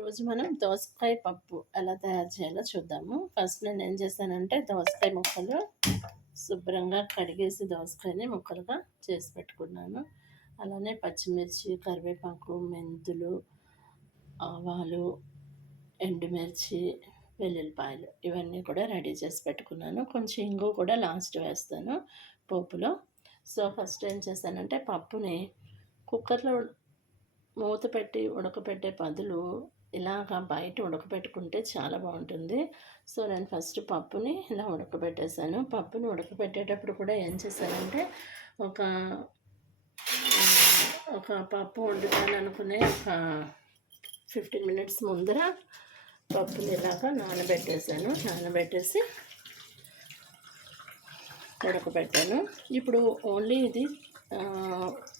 ఈరోజు మనం దోసకాయ పప్పు ఎలా తయారు చేయాలో చూద్దాము. ఫస్ట్ నేను ఏం చేశానంటే దోసకాయ ముక్కలు శుభ్రంగా కడిగేసి దోసకాయని ముక్కలుగా చేసి పెట్టుకున్నాను. అలానే పచ్చిమిర్చి కరివేపాకు మెంతులు ఆవాలు ఎండుమిర్చి వెల్లుల్లిపాయలు ఇవన్నీ కూడా రెడీ చేసి పెట్టుకున్నాను. కొంచెం ఇంగు కూడా లాస్ట్ వేస్తాను పోపులో. సో ఫస్ట్ ఏం చేశానంటే పప్పుని కుక్కర్లో మూత పెట్టి ఉడకపెట్టే బదులు ఇలాగ బయట ఉడకబెట్టుకుంటే చాలా బాగుంటుంది. సో నేను ఫస్ట్ పప్పుని ఇలా ఉడకబెట్టేసాను. పప్పుని ఉడకబెట్టేటప్పుడు కూడా ఏం చేశానంటే ఒక ఒక పప్పు వండుతాను అనుకునే ఒక ఫిఫ్టీన్ మినిట్స్ ముందర పప్పుని ఇలాగా నానబెట్టేసాను. నానబెట్టేసి ఉడకబెట్టాను. ఇప్పుడు ఓన్లీ ఇది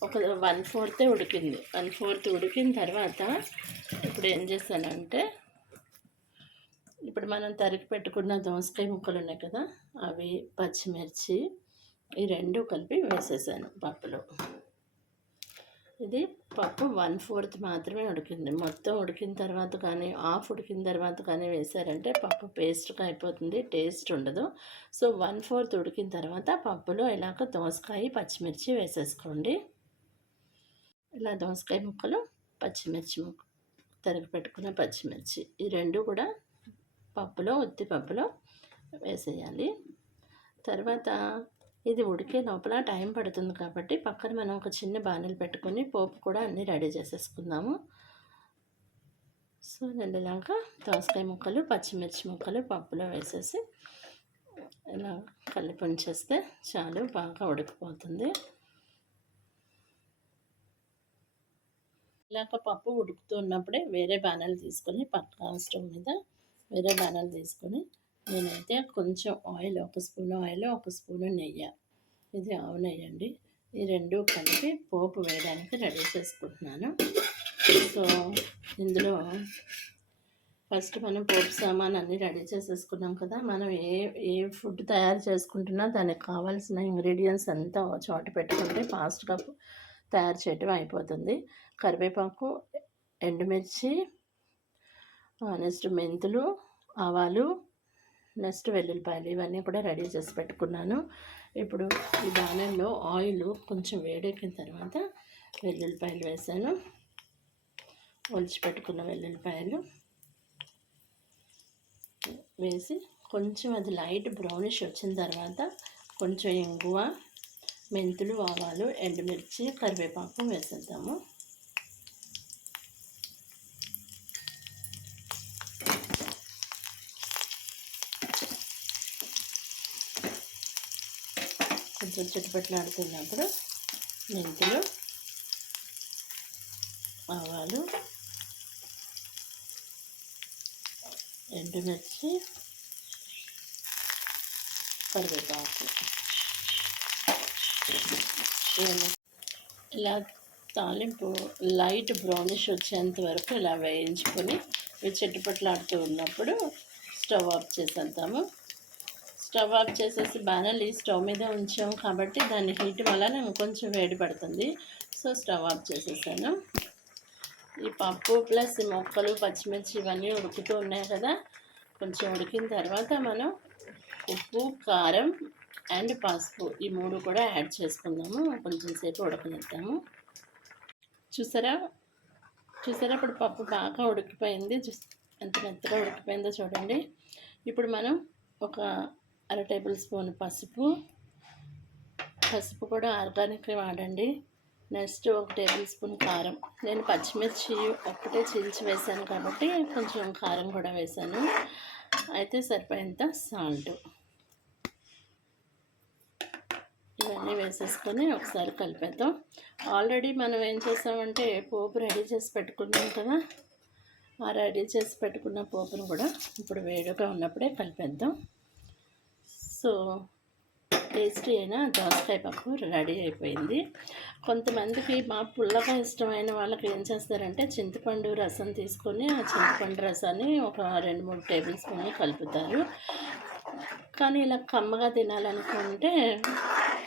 ఒక వన్ ఫోర్త్ ఉడికింది. వన్ ఫోర్త్ ఉడికిన తర్వాత ఇప్పుడు ఏం చేస్తానంటే ఇప్పుడు మనం తరిగి పెట్టుకున్న దోసకాయ ముక్కలు ఉన్నాయి కదా అవి పచ్చిమిర్చి ఈ రెండు కలిపి వేసేసాను పప్పులో. ఇది పప్పు వన్ ఫోర్త్ మాత్రమే ఉడికింది. మొత్తం ఉడికిన తర్వాత కానీ ఆఫ్ ఉడికిన తర్వాత కానీ వేసారంటే పప్పు పేస్ట్గా అయిపోతుంది టేస్ట్ ఉండదు. సో వన్ ఫోర్త్ ఉడికిన తర్వాత పప్పులో ఇలాగ దోసకాయ పచ్చిమిర్చి వేసేసుకోండి. ఇలా దోసకాయ ముక్కలు పచ్చిమిర్చి ముక్క తరిగి పెట్టుకున్న పచ్చిమిర్చి. ఈ రెండు కూడా పప్పులో ఉత్తి పప్పులో వేసేయాలి. తర్వాత ఇది ఉడికే లోపల టైం పడుతుంది కాబట్టి పక్కన మనం ఒక చిన్న బాణలు పెట్టుకొని పోపు కూడా అన్నీ రెడీ చేసేసుకుందాము. సో నేను ఇలాగా దోసకాయ ముక్కలు పచ్చిమిర్చి ముక్కలు పప్పులో వేసేసి ఇలా కలిపి ఉంచేస్తే చాలు బాగా ఉడికిపోతుంది. ఇలాగ పప్పు ఉడుకుతున్నప్పుడే వేరే బాణాలు తీసుకొని పక్క స్టవ్ మీద వేరే బాణాలు తీసుకొని నేనైతే కొంచెం ఆయిల్ ఒక స్పూన్ ఆయిల్ ఒక స్పూను నెయ్యి. ఇది ఆవు నెయ్యి అండి. ఈ రెండు కలిపి పోపు వేయడానికి రెడీ చేసుకుంటున్నాను. సో ఇందులో ఫస్ట్ మనం పోపు సామాన్ అన్నీ రెడీ చేసేసుకున్నాం కదా. మనం ఏ ఏ ఫుడ్ తయారు చేసుకుంటున్నా దానికి కావాల్సిన ఇంగ్రీడియంట్స్ అంతా చోట పెట్టుకుంటే ఫాస్ట్గా తయారు చేయటం అయిపోతుంది. కరివేపాకు ఎండుమిర్చి నెక్స్ట్ మెంతులు ఆవాలు నెక్స్ట్ వెల్లుల్లిపాయలు ఇవన్నీ కూడా రెడీ చేసి పెట్టుకున్నాను. ఇప్పుడు ఈ బాణంలో ఆయిల్ కొంచెం వేడెక్కిన తర్వాత వెల్లుల్లిపాయలు వేసాను. ఒలిచి పెట్టుకున్న వెల్లుల్లిపాయలు వేసి కొంచెం అది లైట్ బ్రౌనిష్ వచ్చిన తర్వాత కొంచెం ఇంగువ మెంతులు ఆవాలు ఎండుమిర్చి కరివేపాకు వేసేద్దాము. కొంచెం చుట్టుపట్లాడుతున్నప్పుడు మెంతులు ఆవాలు ఎండుమిర్చి కరివేపాకు. ఇలా తాలింపు లైట్ బ్రౌనిష్ వచ్చేంత వరకు ఇలా వేయించుకొని ఇవి చెట్టుపట్లాడుతూ ఉన్నప్పుడు స్టవ్ ఆఫ్ చేసేద్దాము. స్టవ్ ఆఫ్ చేసేసి బాణలి స్టవ్ మీద ఉంచాం కాబట్టి దాని హీట్ వల్ల కొంచెం వేడి పడుతుంది. సో స్టవ్ ఆఫ్ చేసేసాను. ఈ పప్పు ప్లస్ ఈ మొక్కలు పచ్చిమిర్చి ఇవన్నీ ఉడుకుతూ ఉన్నాయి కదా. కొంచెం ఉడికిన తర్వాత మనం ఉప్పు కారం అండ్ పసుపు ఈ మూడు కూడా యాడ్ చేసుకుందాము. కొంచెం సేపు ఉడకనిద్దాము. చూసారా? చూసారా? ఇప్పుడు పప్పు బాగా ఉడికిపోయింది. ఎంత మెత్తగా ఉడికిపోయిందో చూడండి. ఇప్పుడు మనం ఒక అర టేబుల్ స్పూన్ పసుపు. పసుపు కూడా ఆర్గానిక్ వాడండి నెక్స్ట్ ఒక టేబుల్ స్పూన్ కారం. నేను పచ్చిమిర్చి ఒక్కటే చీల్చి వేసాను కాబట్టి కొంచెం కారం కూడా వేసాను. అయితే సరిపోయేంత సాల్ట్. ఇవన్నీ వేసేసుకొని ఒకసారి కలిపేద్దాం. ఆల్రెడీ మనం ఏం చేసామంటే పోపు రెడీ చేసి పెట్టుకున్నాం కదా. ఆ రెడీ చేసి పెట్టుకున్న పోపును కూడా ఇప్పుడు వేడిగా ఉన్నప్పుడే కలిపేద్దాం. సో టేస్టీ అయిన దోసకాయ పప్పు రెడీ అయిపోయింది. కొంతమందికి మా పుల్లగా ఇష్టమైన వాళ్ళకి ఏం చేస్తారంటే చింతపండు రసం తీసుకొని ఆ చింతపండు రసాన్ని ఒక రెండు మూడు టేబుల్ స్పూన్లు కలుపుతారు. కానీ ఇలా కమ్మగా తినాలనుకుంటే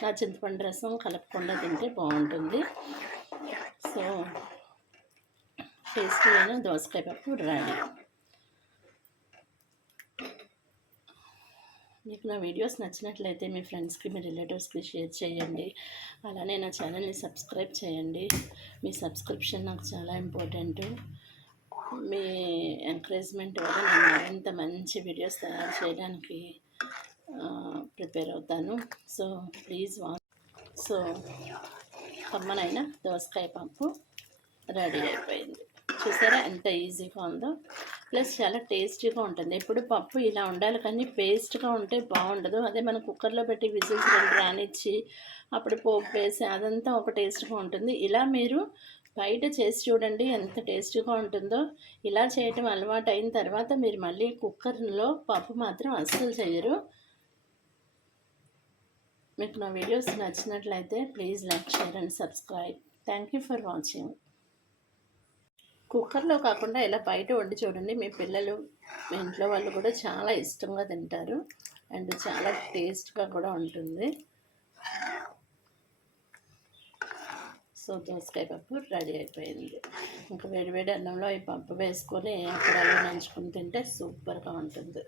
ఆ చింతపండు రసం కలపకుండా తింటే బాగుంటుంది. సో టేస్టీ అయిన దోసకాయ పప్పు రెడీ. మీకు నా వీడియోస్ నచ్చినట్లయితే మీ ఫ్రెండ్స్కి మీ రిలేటివ్స్కి షేర్ చేయండి. అలానే నా ఛానల్ని సబ్స్క్రైబ్ చేయండి. మీ సబ్స్క్రిప్షన్ నాకు చాలా ఇంపార్టెంట్. మీ ఎంకరేజ్మెంట్ వల్ల నేను మరింత మంచి వీడియోస్ తయారు చేయడానికి ప్రిపేర్ అవుతాను. సో ప్లీజ్ వా సో కమ్మనైన దోసకాయ పప్పు రెడీ అయిపోయింది. చూసారా ఎంత ఈజీగా ఉందో? ప్లస్ చాలా టేస్టీగా ఉంటుంది. ఎప్పుడు పప్పు ఇలా ఉండాలి కానీ పేస్ట్గా ఉంటే బాగుండదు. అదే మనం కుక్కర్లో పెట్టి విజిల్స్ రెండు రానిచ్చి అప్పుడు పోపు వేసి అదంతా ఒక టేస్ట్గా ఉంటుంది. ఇలా మీరు బయట చేసి చూడండి ఎంత టేస్టీగా ఉంటుందో. ఇలా చేయటం అలవాటు అయిన తర్వాత మీరు మళ్ళీ కుక్కర్లో పప్పు మాత్రం అస్సలు చేయరు. మీకు నా వీడియోస్ నచ్చినట్లయితే please like share and subscribe. Thank you for watching. కుక్కర్లో కాకుండా ఇలా బయట వండి చూడండి. మీ పిల్లలు మీ ఇంట్లో వాళ్ళు కూడా చాలా ఇష్టంగా తింటారు. అండ్ చాలా టేస్ట్గా కూడా ఉంటుంది. సో దోసకాయ పప్పు రెడీ అయిపోయింది. ఇంకా వేడివేడి అన్నంలో ఈ పప్పు వేసుకొని అక్కడ నంచుకుని తింటే సూపర్గా ఉంటుంది.